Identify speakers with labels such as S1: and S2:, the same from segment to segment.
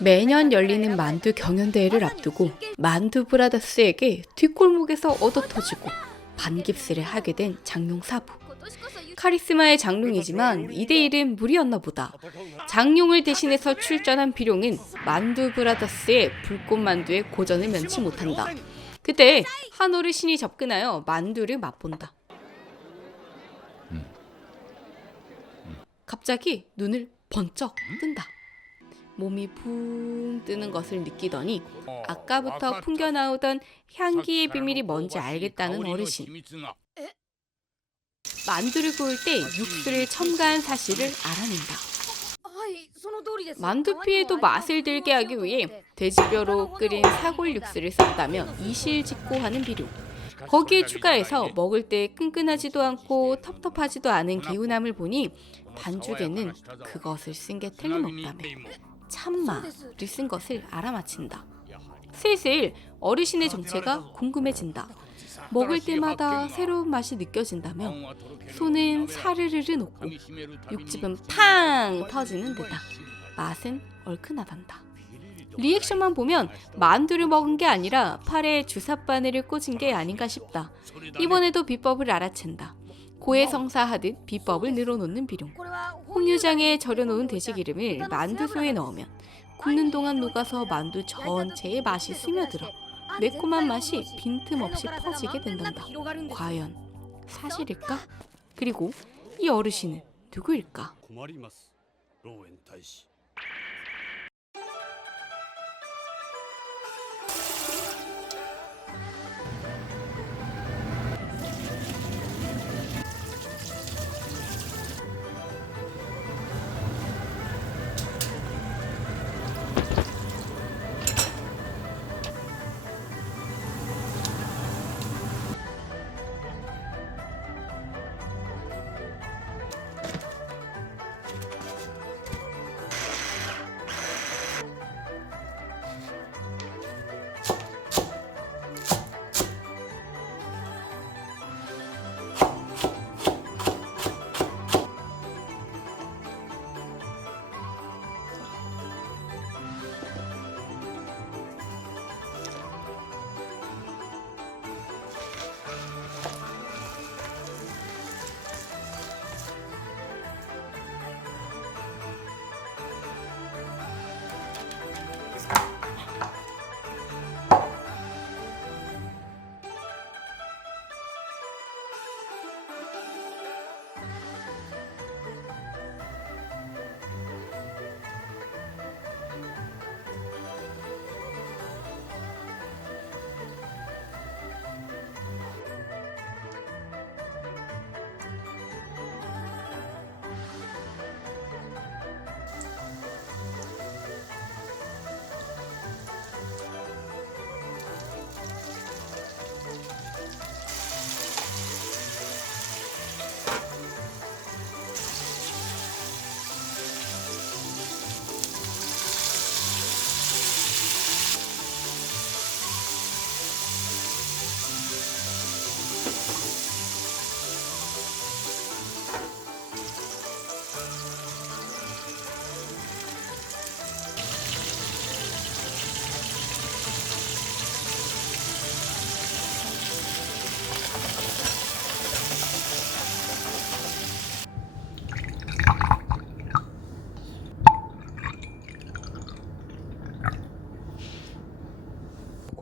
S1: 매년 열리는 만두 경연대회를 앞두고 만두 브라더스에게 뒷골목에서 얻어 터지고 반깁스를 하게 된 장룡 사부. 카리스마의 장룡이지만 2대1은 무리였나 보다. 장룡을 대신해서 출전한 비룡은 만두 브라더스의 불꽃 만두에 고전을 면치 못한다. 그때 한 어르신이 접근하여 만두를 맛본다. 갑자기 눈을 번쩍 뜬다. 몸이 붕 뜨는 것을 느끼더니 아까부터 풍겨 나오던 향기의 비밀이 뭔지 알겠다는 어르신. 만두를 구울 때 육수를 첨가한 사실을 알아낸다. 만두피에도 맛을 들게 하기 위해 돼지뼈로 끓인 사골 육수를 썼다며 이실직고하는 비료. 거기에 추가해서 먹을 때 끈끈하지도 않고 텁텁하지도 않은 개운함을 보니 반죽에는 그것을 쓴 게 틀림없다며 참마를 쓴 것을 알아맞힌다. 슬슬 어르신의 정체가 궁금해진다. 먹을 때마다 새로운 맛이 느껴진다며 손은 사르르르 녹고 육즙은 팡 터지는 듯다. 맛은 얼큰하단다. 리액션만 보면 만두를 먹은 게 아니라 팔에 주사 바늘을 꽂은 게 아닌가 싶다. 이번에도 비법을 알아챈다. 고해성사하듯 비법을 늘어놓는 비룡. 홍유장에 절여놓은 돼지 기름을 만두소에 넣으면 굽는 동안 녹아서 만두 전체에 맛이 스며들어 매콤한 맛이 빈틈없이 퍼지게 된단다. 과연 사실일까? 그리고 이 어르신은 누구일까?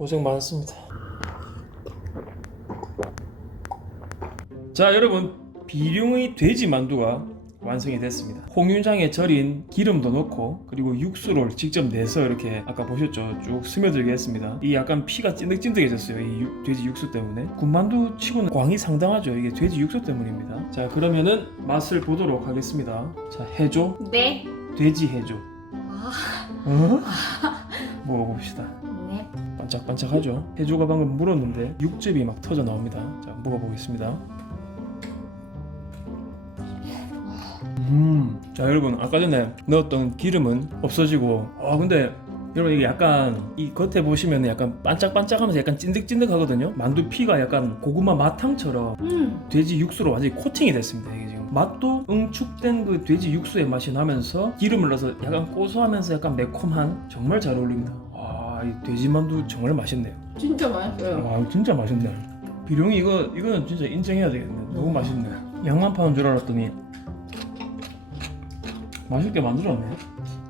S2: 고생 많았습니다. 자 여러분 비룡의 돼지 만두가 완성이 됐습니다. 홍윤장에 절인 기름도 넣고 그리고 육수를 직접 내서 이렇게 아까 보셨죠 쭉 스며들게 했습니다. 이 약간 피가 찐득찐득해졌어요 이 육- 돼지 육수 때문에 군만두 치고는 광이 상당하죠 이게 돼지 육수 때문입니다. 자 그러면은 맛을 보도록 하겠습니다. 자 해조
S1: 네.
S2: 돼지 해조 어? 먹어봅시다.
S1: 네.
S2: 반짝반짝하죠. 해조가 방금 물었는데 육즙이 막 터져 나옵니다. 자, 먹어보겠습니다. 음, 자 여러분 아까 전에 넣었던 기름은 없어지고, 아 근데 여러분 이게 약간 이 겉에 보시면 약간 반짝반짝하면서 약간 찐득찐득하거든요. 만두 피가 약간 고구마 마탕처럼
S1: 음.
S2: 돼지 육수로 완전히 코팅이 됐습니다. 이게 맛도 응축된 그 돼지 육수의 맛이 나면서 기름을 넣어서 약간 고소하면서 약간 매콤한 정말 잘 어울립니다. 와, 이 돼지 만두 정말 맛있네요.
S1: 진짜 맛있어요.
S2: 와, 진짜 맛있네. 비룡이 이거 이거는 진짜 인정해야 되겠네. 너무 맛있네. 양만 파는 줄 알았더니 맛있게 만들었네.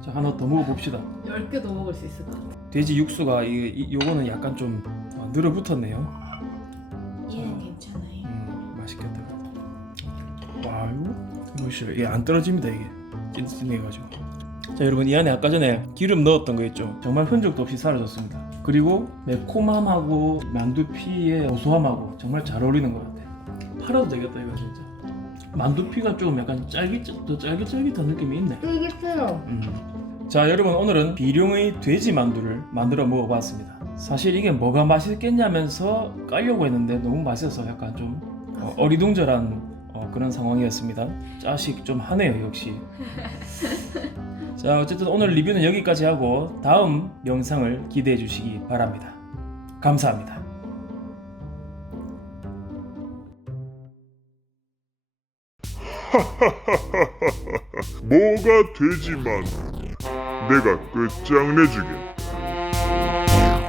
S2: 자, 하나 더 먹어봅시다.
S1: 10개도 먹을 수 있을 것 같아.
S2: 돼지 육수가 이, 이 요거는 약간 좀 어, 늘어붙었네요. 보시죠. 이게 안 떨어집니다 이게 찐찐해가지고. 자, 여러분 이 안에 아까 전에 기름 넣었던 거 있죠. 정말 흔적도 없이 사라졌습니다. 그리고 매콤함하고 만두피의 고소함하고 정말 잘 어울리는 것 같아. 팔아도 되겠다 이거 진짜. 만두피가 좀 약간 짤깃 더 짤깃짤깃한 느낌이 있네.
S1: 쫄깃해요.
S2: 음. 자 여러분 오늘은 비룡의 돼지 만두를 만들어 먹어봤습니다 사실 이게 뭐가 맛있겠냐면서 깔려고 했는데 너무 맛있어서 약간 좀 어, 어리둥절한 어, 그런 상황이었습니다. 짜식 좀 하네요 역시. 자 어쨌든 오늘 리뷰는 여기까지 하고 다음 영상을 기대해 주시기 바랍니다. 감사합니다.
S3: 뭐가 되지만 내가 끝장내주겠다.